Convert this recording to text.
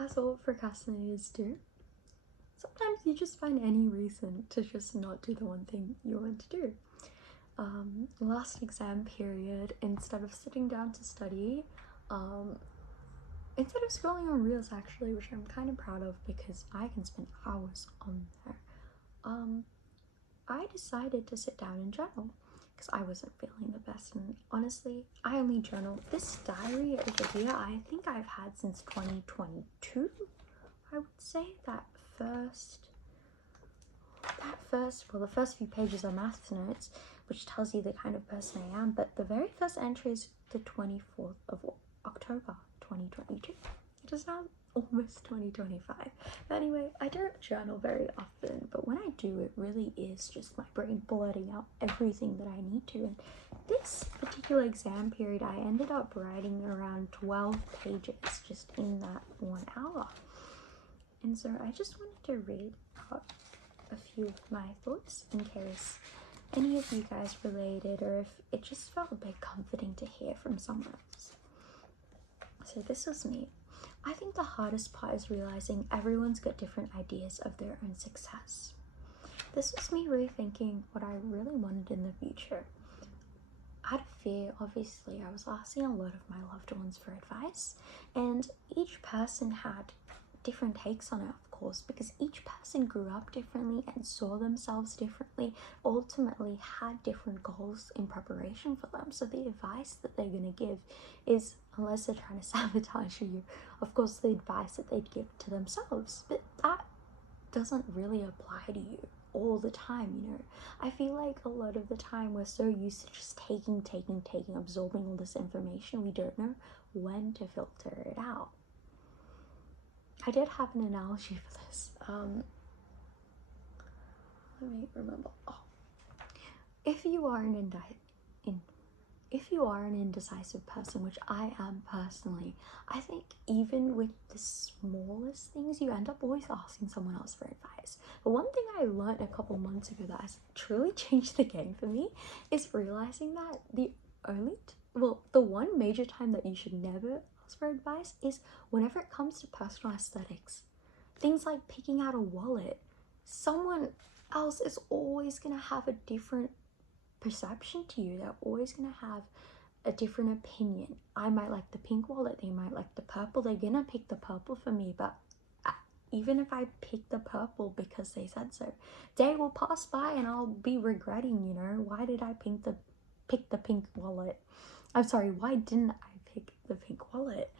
as all procrastinators do, sometimes you just find any reason to just not do the one thing you want to do. Last exam period, instead of sitting down to study, instead of scrolling on Reels actually, which I'm kind of proud of because I can spend hours on there, I decided to sit down and journal because I wasn't feeling the best. And honestly, I only journal. This diary over here, I think I've had since 2022. I would say the first few pages are maths notes, which tells you the kind of person I am, but the very first entry is the 24th of October 2022. It is now almost 2025. But anyway, I don't journal very often, but when I do, it really is just my brain blurting out everything that I need to. And this particular exam period, I ended up writing around 12 pages just in that 1 hour. And so I just wanted to read out a few of my thoughts in case any of you guys related, or if it just felt a bit comforting to hear from someone else. So this was me. I think the hardest part is realizing everyone's got different ideas of their own success. This was me rethinking what I really wanted in the future. Out of fear, obviously, I was asking a lot of my loved ones for advice, and each person had different takes on it, of course, because each person grew up differently and saw themselves differently, ultimately had different goals in preparation for them. So the advice that they're going to give is, unless they're trying to sabotage you, of course, the advice that they'd give to themselves. But that doesn't really apply to you all the time, you know. I feel like a lot of the time we're so used to just taking, absorbing all this information, we don't know when to filter it out. I did have an analogy for this. Let me remember. If you are an indecisive person, which I am personally, I think even with the smallest things, you end up always asking someone else for advice. But one thing I learned a couple months ago that has truly changed the game for me is realizing that the one major time that you should never ask for advice is whenever it comes to personal aesthetics. Things like picking out a wallet. Someone else is always going to have a different perception to you. They're always going to have a different opinion. I might like the pink wallet, they might like the purple. They're gonna pick the purple for me, but even if I pick the purple because they said so, day will pass by and I'll be regretting, you know, why did I pick the pink wallet? I'm sorry, why didn't I pick the pink wallet?